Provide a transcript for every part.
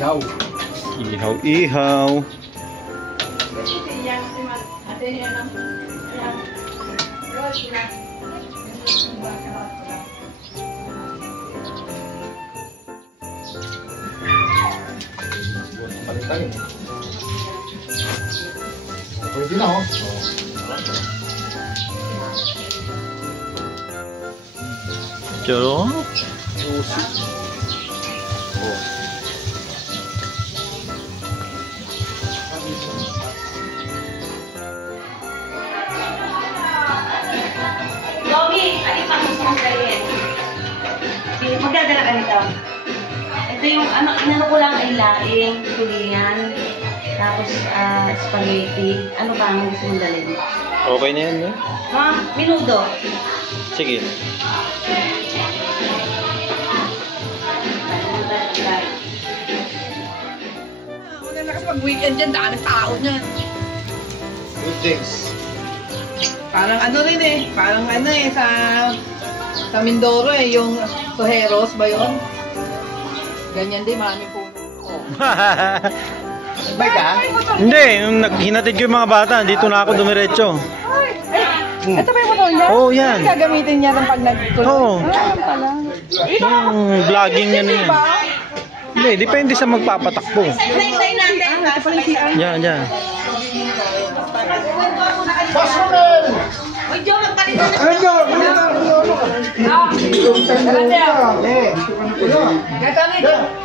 Ihaw. Ihaw. Pwede na, oh. Choro. Logi, alin pa gusto mong dalhin? Magdadala ka nito. Ito yung ano, inano ko lang ay laing, tulingan, tapos spaghetti. Ano ba ang gusto mong dalhin? Okay na yan, eh? Ha? Minudo. Sige. Huwag na kasi pag-weekend dyan, daan ang tao niyan. Good things. Parang ano rin eh, parang ano eh, sa Mindoro eh, yung Sojeros ba yun? Ganyan din, marami po. Bye ka? Hindi, nung hinatid ko yung mga bata, dito na ako dumiretso. Ito ba yung motor niya? Oo, yan. Ano gagamitin niya ng pag nagtuloy? Oo. Pala. Yung vlogging niya na yan. Hindi, depende sa magpapatakbo. Say natin. Yan, yan. Pasman! Uy, Joe, magpalit na.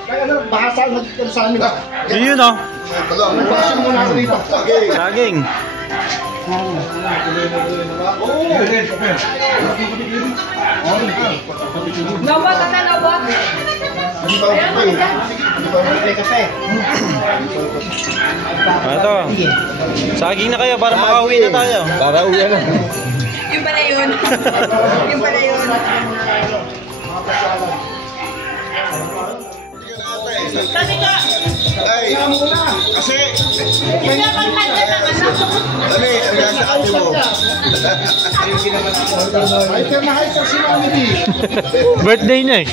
Ano? Bahasa sa amin. Yun, oh. Pasman muna ako dito. Saging. Lobot, ano lobot? Ito. Saging na kayo para makauwi na tayo. Para uwi na. Yung pala yun. Yung pala yun. Kasi ka, Ay, kasi hindi ka magkanda ng ano. dali, ang sa ate mo. Ay, kaya si Mami D. Birthday niya eh.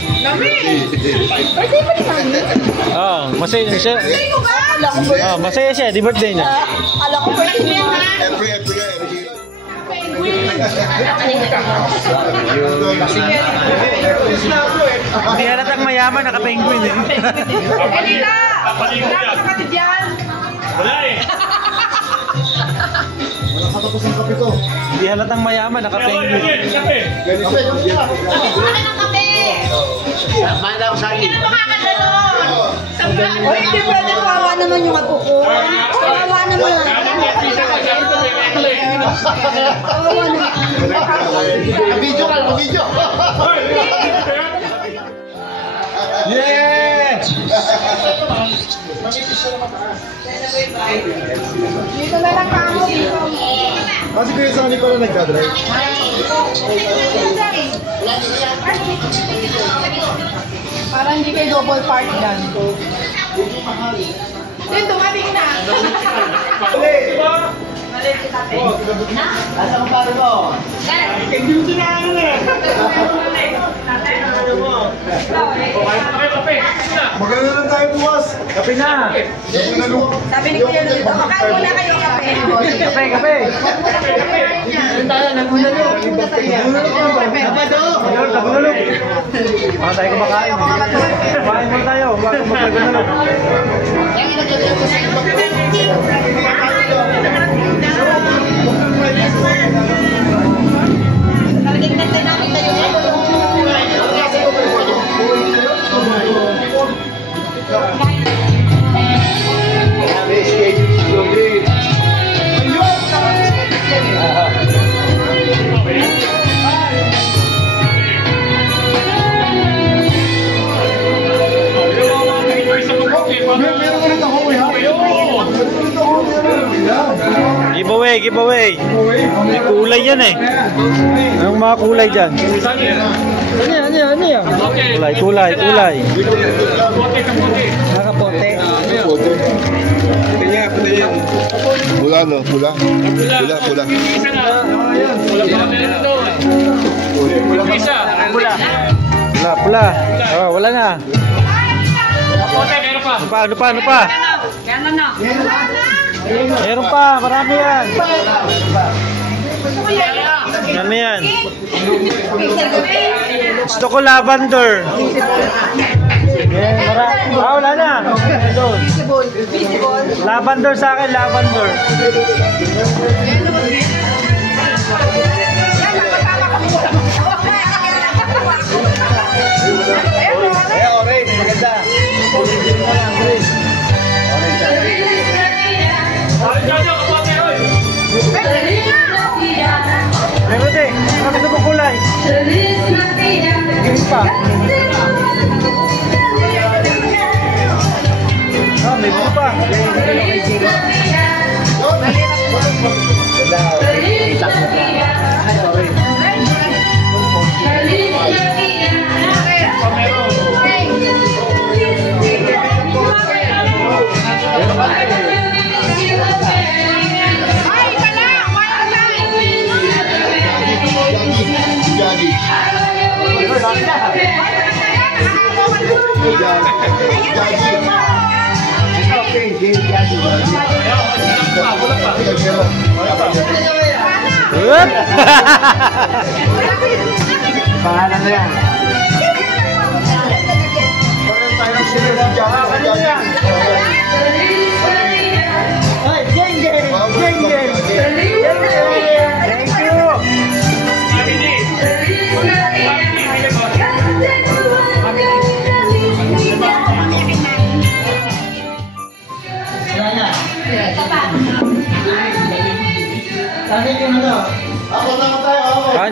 Birthday pa ni Mami? Oo, masaya siya. Birthday mo ba? Ala ko Oo, masaya siya, di birthday niya. Ala ko birthday niya ha? Every. Hindi halatang mayaman, naka-penguin eh. Kanila! Nakakatid yan! Wala eh. Wala katapos ang kape ko. Hindi halatang mayaman, naka-penguin. Kape. Ganito. Ano ng kape? Mahal ako sa akin. Sino makakadalo? O hindi pwede, kawawa naman yung apo ko. Kawawa naman. Kawawa naman. Video ka, video. Yeah! Dito na lang kamo dito. Kasi kuya Sonny pala nagdadrive. Para hindi kayo double park dyan. Yun, dumating na. Nasa ang paro mo? Maganda lang tayo bukas. Kape na. Sabi ni Kuya Lito, makain muna kayo kape. Kape. Tabunulog. Baka tayo kumakain. Kumain muna tayo. Baka magpagpunulog. Nagignan din namin tayo. Giveaway. May kulay yan eh. Anong mga kulay dyan? Ano yan? Kulay. Nakapote. Pula, no? Pula. Isa nga. Wala meron doon. Isa. Pula. Oh, wala na. Kapote, meron pa. Ano pa? Yan na. Meron pa, marami yan. Ano yan? Gusto ko lavender. Wala na. Lavender sa akin, lavender. Orange, maganda. Kapote, oy. Meron din. Kami sa kulay. Green pa. May blue pa. Pangalan na yan.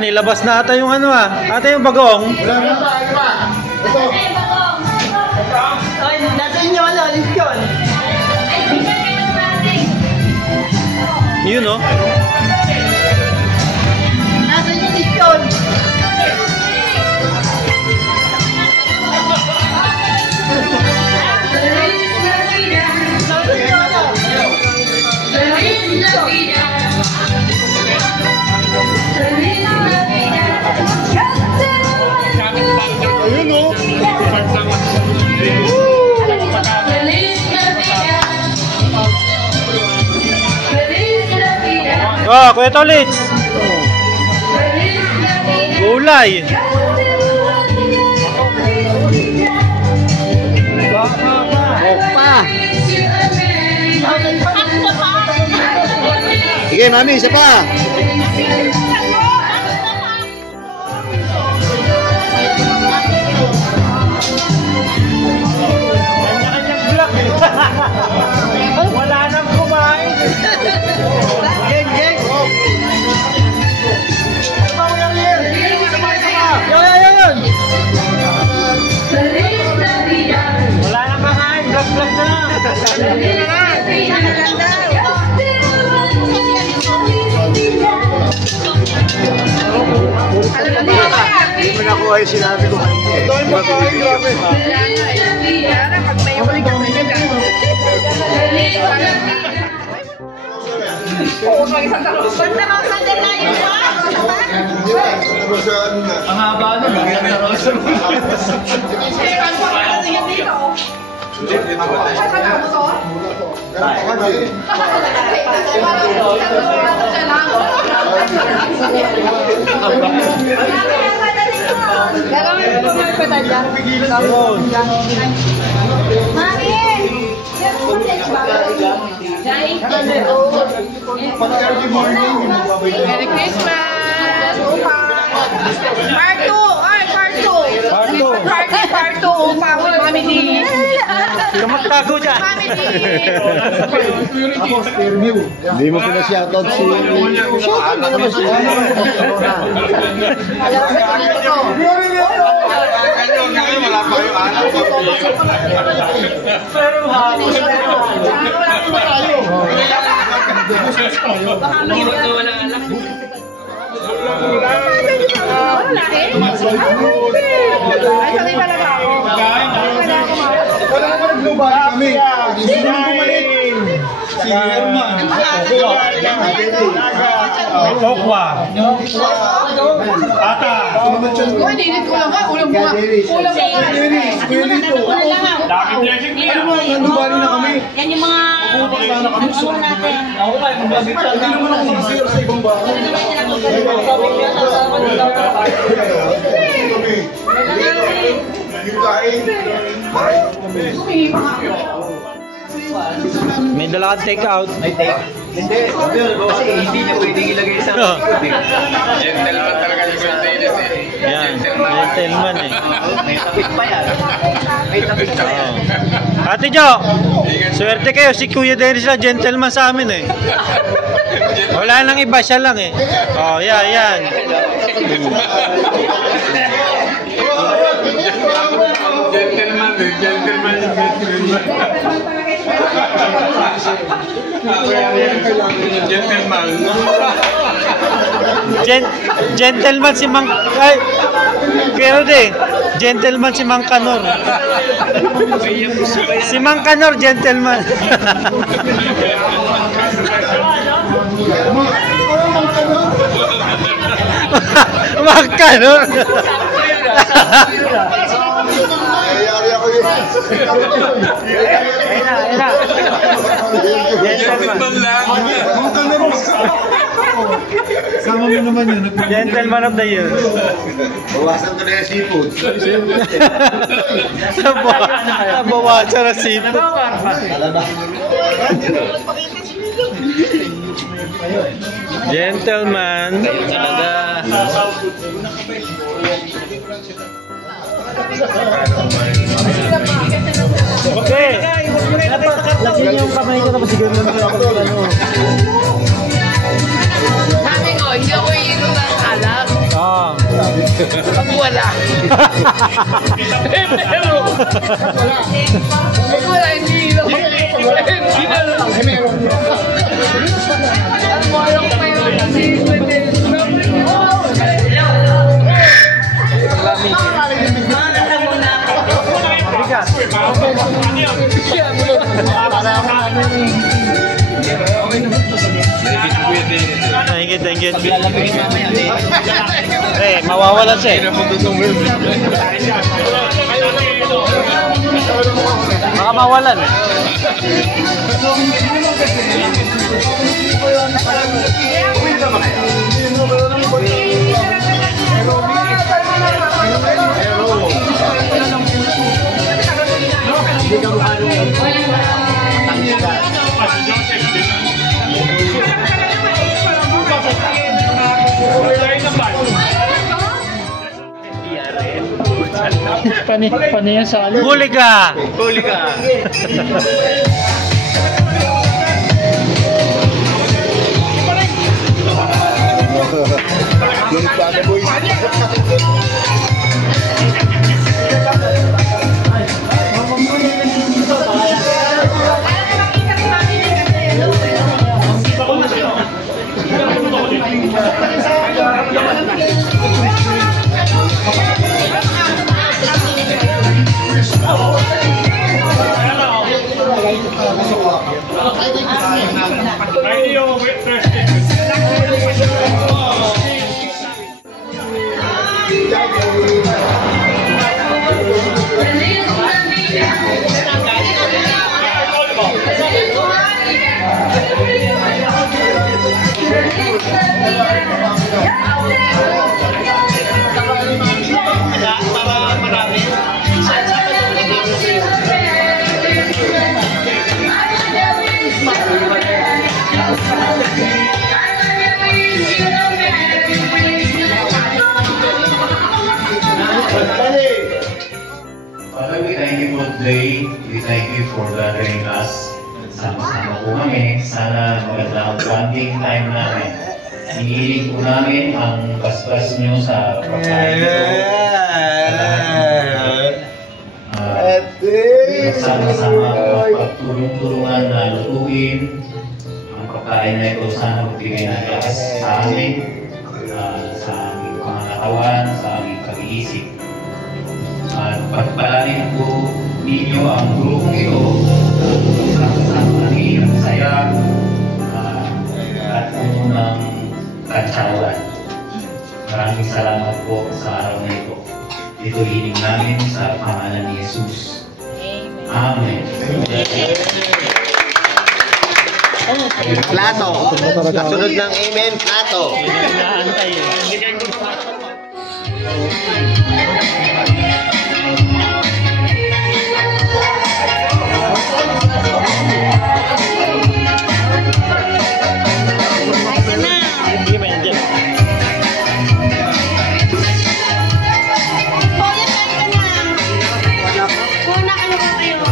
Nilabas na ata yung ano ata yung bagong. Wala na pa, ano pa? Ito. Ay, nasa inyo, alis yun. Yun, no? Nasa inyo, alis yun. Ayun, oh. Kuya Tolits. Gulay. Opa. Sige, mami, isa pa. Wala nang kumain. Geng. Yun. Wala nang kakain. Vlog na lang. Hindi mo nakuha yung sinabi ko. Ito yung makain, grabe. Ang haba na, bigyan na rosa. Gagawin mo mga petalya. Merry Christmas! Part 2! Ay, part 2! Part 2! Upang family! Sino magtago dyan? Ako, steer view. Hindi mo pinashoutout si... Shoutout na naman si... Wala pa yung anak ko. Pero hapon. Wala anak. Ay, sabi talaga ako. Wala naman nag-global kami. Sino nang bumalik? Si Herman. Tokwa. Ata. Uy, ninit ko lang ka. Ulam ko nga. Ulam ko nga. Kuya Lito. Dami blessing clear. Ano ba? Nandubali na kami. Yan yung mga... Pupunta sana kami. Ano natin? Hindi naman ako nakasira sa ibang bahay. May dala kang take out. Hindi. Kasi hindi niya pwedeng ilagay sa Gentleman talaga yung Gonzales eh. Yan, gentleman eh. may tapit pa yan. May tapit pa yan. Ate Jo, swerte kayo. Si Kuya Dennis lang, gentleman sa amin eh. Wala nang iba, siya lang eh. Oh, yan. Gentleman eh. Gentleman yung gentleman. Gentleman. Gentleman si Mang... Ay, pero gentleman si Mang Kanor. Si Mang Kanor, gentleman. Mang Kanor. Ayari ako yun. Gentleman. Sama mo naman yun. Gentleman of the year. Bawasan ko na yung seafood. Nabawasan na seafood. Gentleman. Talaga. Okay. Lagyan niyo yung kamay ko tapos siguro naman ako ano. Sabi ko, hindi ako iinom ng alak. Ah. Pag wala. Pero, pag wala, hindi iinom. Hindi na lang. Ang moyo ko pa yun kasi Thank you. Eh, mawawala siya eh. Baka mawalan eh. Pani sa alin. Huli ka! Father, we thank you for today. We thank you for gathering us. Sama-sama po kami. Sana maganda ang bonding time namin. Hinihiling po namin ang basbas nyo sa pagkain ito. Sama-sama pagtulong-tulungan na lutuin. Ang pagkain na ito sana magbigay ng lakas sa amin, sa aming pangangatawan, sa aming pag-iisip. At pagpalain po ninyo ang grupong ito sa naging saya at puno ng katsawan. Maraming salamat po sa araw na ito. Ito hiling namin sa pangalan ni Jesus. Amen. Plato. Kasunod ng amen, plato. Hindi ba yan dyan?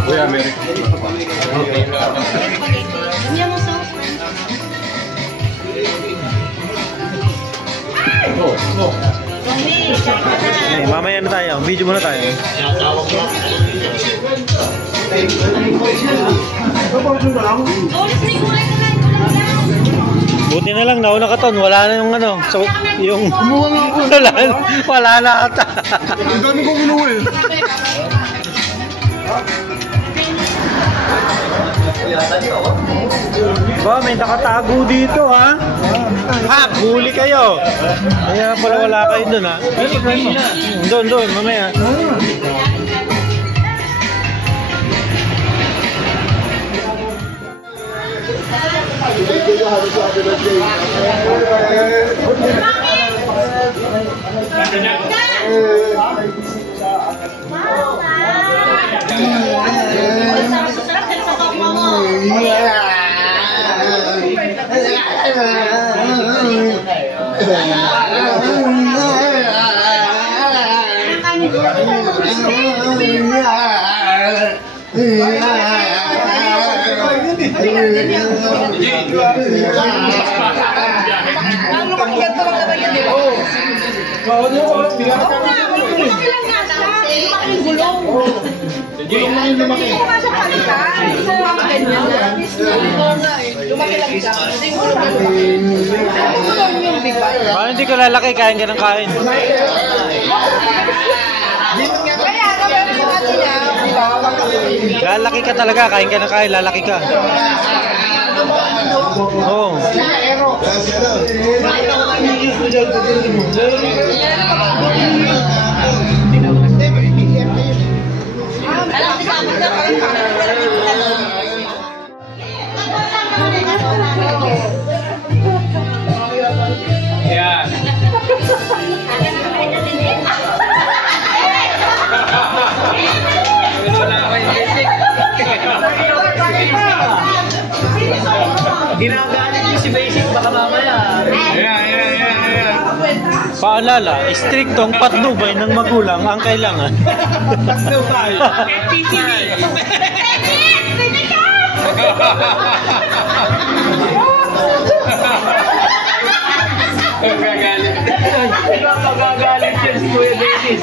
Kuya, Mary. Eh, mamaya na tayo. Video muna tayo. Buti na lang, nauna ka ton. Wala na yung ano. So, yung... wala na ata. Ang dami kong inuwi. Ba, may nakatago dito ha. Ha, huli kayo. Kaya pala wala kayo dun ha. Doon, mamaya. Paano hindi ka lalaki? Kain ka ng kain. Lalaki ka talaga. Kain ka ng kain. Lalaki ka. Oo. Yan. Ginagalit niyo si Basic, baka mamaya. Ayan. Paalala, istriktong patnubay ng magulang ang kailangan. Magagalit. Magagalit siya si Kuya Dennis.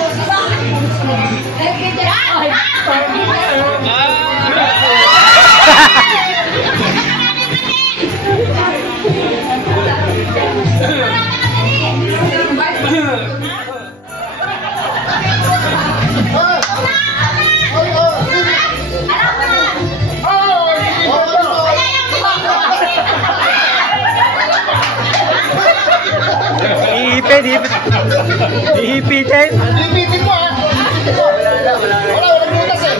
Ihipitin. Lipitin mo ha. Wala butas eh.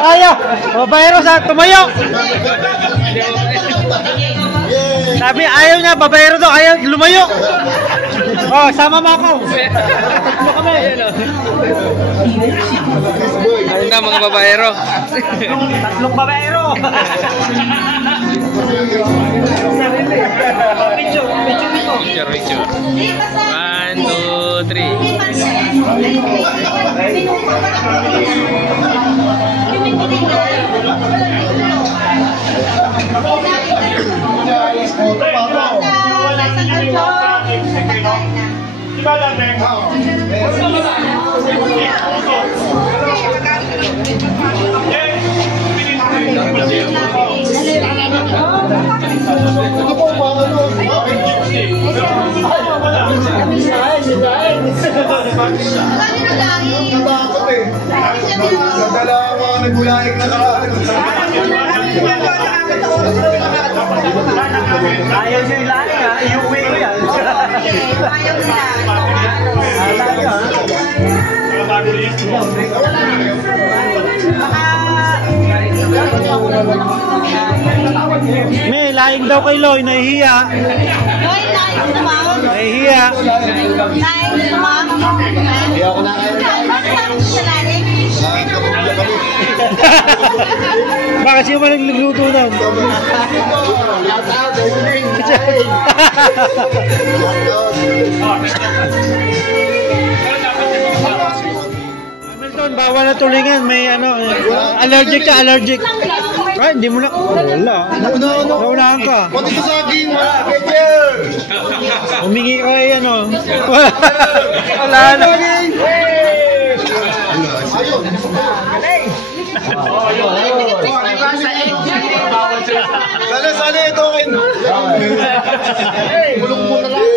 Ayaw! Babayero sa tumayo! Sabi ayaw niya, babayero daw, ayaw lumayo! Oh, sama mo ako! Tatlo kami! Ayun na mga babaero. Tatlong babayero! Picture. 1, 2, 3. Diba Ito po ba ano? Natakot eh. Nadala ang mga nagulanik na karaan. Ayaw nyo yung lahi ha, iuwi ko yan. Ayaw May lahing daw kay Loy, nahihiya. Loy, laing naman. Nahihiya. Laing naman. Kaya ako na kayo. Bakit sa laing? Bakit siya ba nagluluto nun? Hamilton, bawal na tulingan. May ano, allergic ka, allergic. Ay, hindi mo na. Wala. Naunahan ka. Pati sa saging, wala. Ganyan. Humingi ka kay ano. Wala na. Ayun. Sali, ito akin. Bulong mo na lang.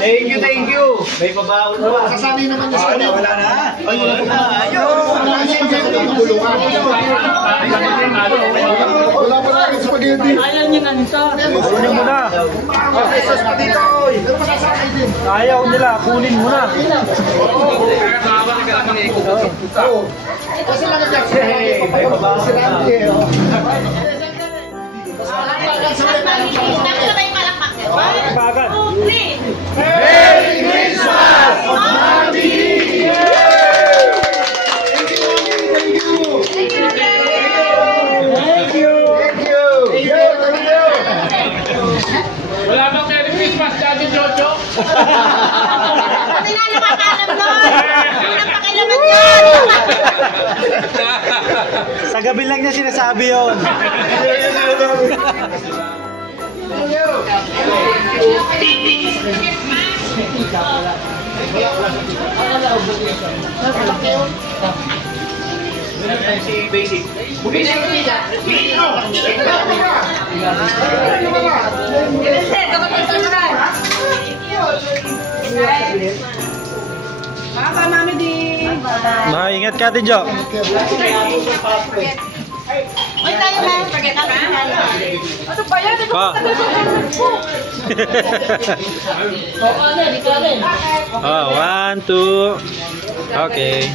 Thank you. May pabaon na ba? Sasali naman niya sa kanya. Wala na. Ayun. Bulungan. Wala pa lang yung spaghetti. Ayaw niya nga nito. Kunin mo na. Sos pa dito. Pero masasakay din. Ayaw nila, kunin mo na. Kasi lang ito. May pabaon na. Bagad. Merry Christmas, Mami! Thank you! Wala bang Merry Christmas, Daddy Jojo? Hindi na nakakalam doon. Walang pakilaman yan. Sa gabi lang niya sinasabi yun. Si Basic. Baka mami di. Ingat ka din, Jo. Uy, tayo na. Ano ba yan? Pa. Oh, 1, 2. Okay.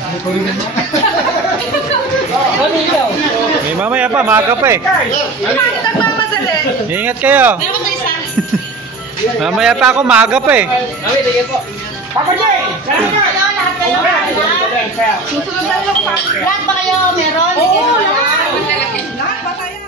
May mamaya pa, maaga pa eh. Nagmamadali. Ingat kayo. Meron ko isa. Mamaya pa ako, maaga pa eh. Lahat kayo. Susunod lang yung Lahat ba kayo meron? Oo, lahat. Lahat ba kaya?